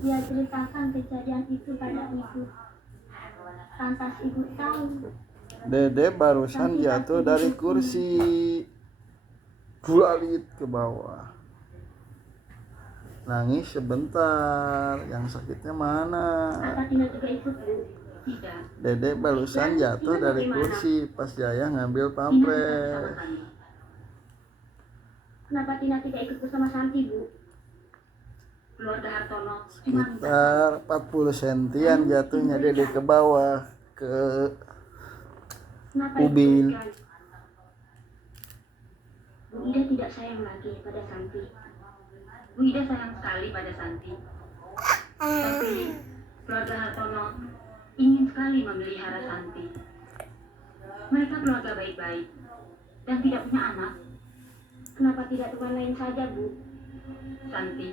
Dia ceritakan kejadian itu pada ibu. Lantas ibu tahu. Dede barusan jatuh dari kursi, bulalit ke bawah. Nangis sebentar, yang sakitnya mana? Apa Tina juga ikut, Bu? Tidak. Dede barusan jatuh dari kursi pas Jaya ngambil pampres. Kenapa Tina tidak ikut bersama Santi, Bu? Keluarga Hartono Sekitar 40 sentian jatuhnya Dede ke bawah, ke ubin. Bu Ida tidak sayang lagi pada Santi. Bu Ida sayang sekali pada Santi. Tapi keluarga Hartono ingin sekali memelihara Santi. Mereka keluarga baik-baik dan tidak punya anak. Kenapa tidak Tuhan lain saja, Bu? Santi,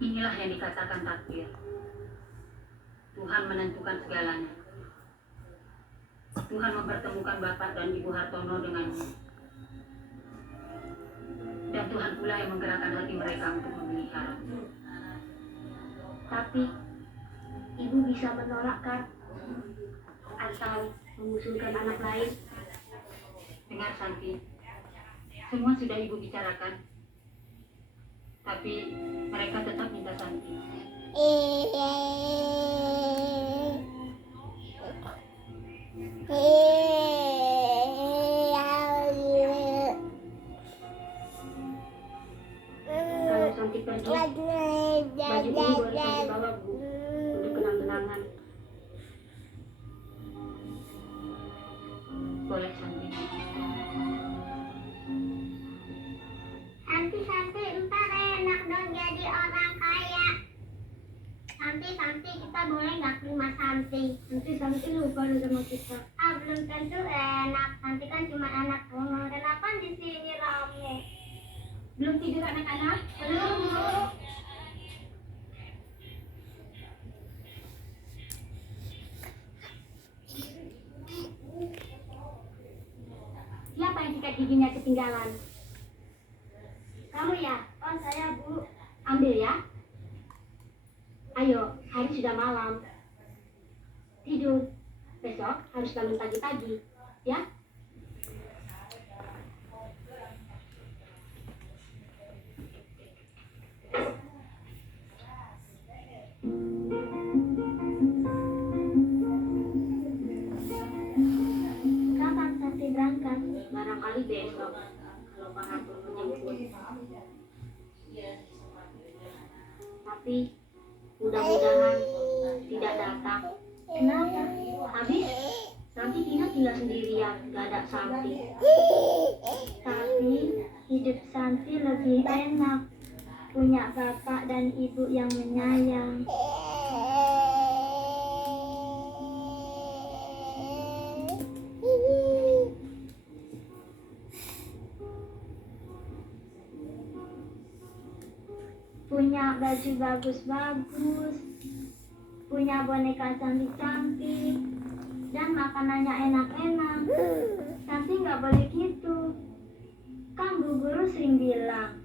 inilah yang dikatakan takdir. Tuhan menentukan segalanya. Tuhan mempertemukan Bapak dan Ibu Hartono denganmu. Dan Tuhan pula yang menggerakkan hati mereka untuk memelihara. Tapi, Ibu bisa menolakkan atau mengusulkan anak lain. Dengar Santi, semua sudah Ibu bicarakan. Tapi mereka tetap minta Santi. Kalau Santi pergi, baju ini boleh Santi bawa, Bu, untuk kenang-kenangan. Boleh Santi. Santi, ntar enak dong jadi orang kaya. Santi, kita boleh nggak ke rumah Santi? Santi lupa sama kita. Belum tentu enak. Santi kan cuma anak doang. Kenapa di sini rame? Belum tidur anak-anak? Belum, Bu. Siapa yang sikat giginya ketinggalan? Kamu ya? Oh, saya, Bu. Ambil ya. Ayo, hari sudah malam. Tidur. Besok harus bangun pagi-pagi, ya? Kapan Santi berangkat? Barangkali besok, kalau Pak Harto menjemput. Tapi mudah-mudahan tidak datang. Kenapa? Habis nanti Tina tinggal sendirian, gak ada Santi. Tapi hidup Santi lebih enak. Punya bapak dan ibu yang menyayang. Punya baju bagus-bagus, punya boneka cantik-cantik, dan makanannya enak-enak. Santi nggak boleh gitu. Kan Bu Guru sering bilang,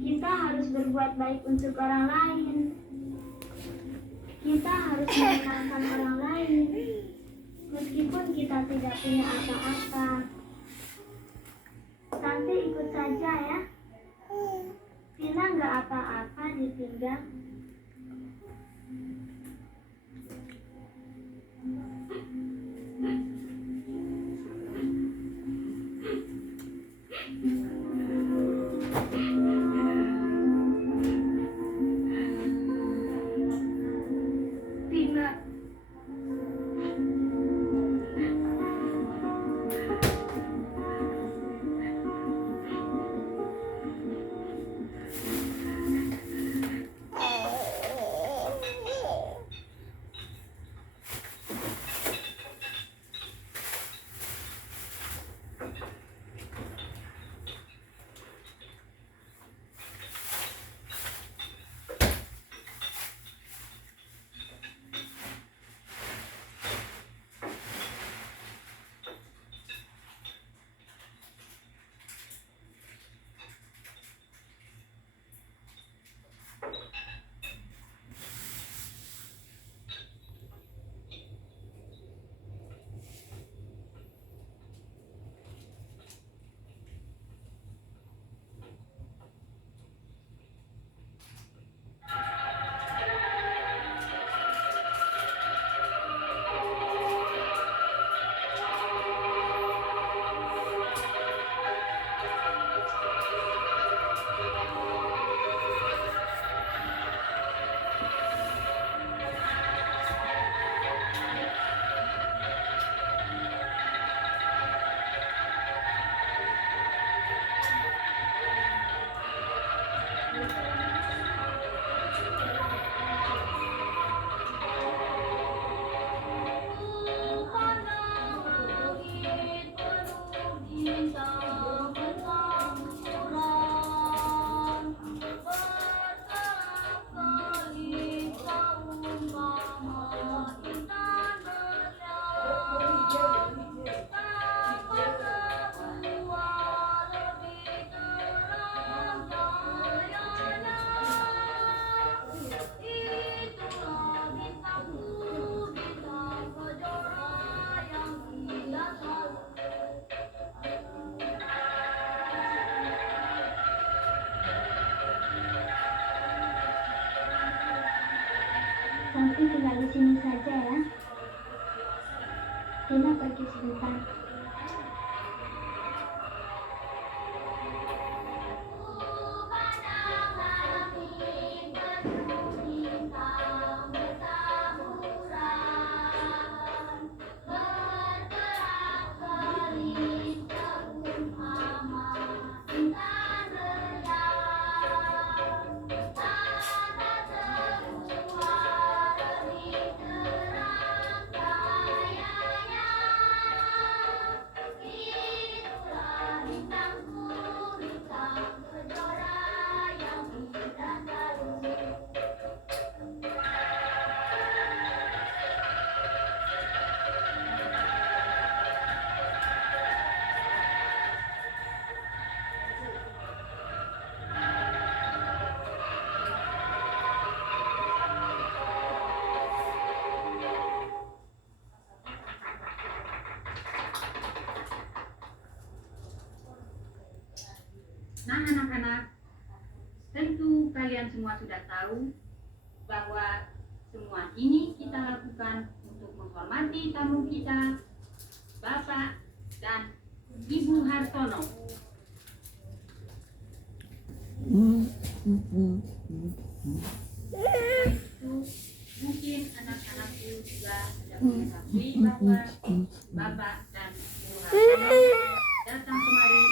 kita harus berbuat baik untuk orang lain. Kita harus menyenangkan orang lain, meskipun kita tidak punya apa-apa. Santi ikut saja ya. Tina nggak apa-apa ditinggal. Tina, Tapi tinggal di sini saja ya. Dina pergi sebentar. Nah, anak-anak, tentu kalian semua sudah tahu bahwa semua ini kita lakukan untuk menghormati tamu kita, Bapak dan Ibu Hartono. Itu mungkin anak-anakku juga sudah mengetahui bahwa Bapak dan Ibu Hartono datang kemari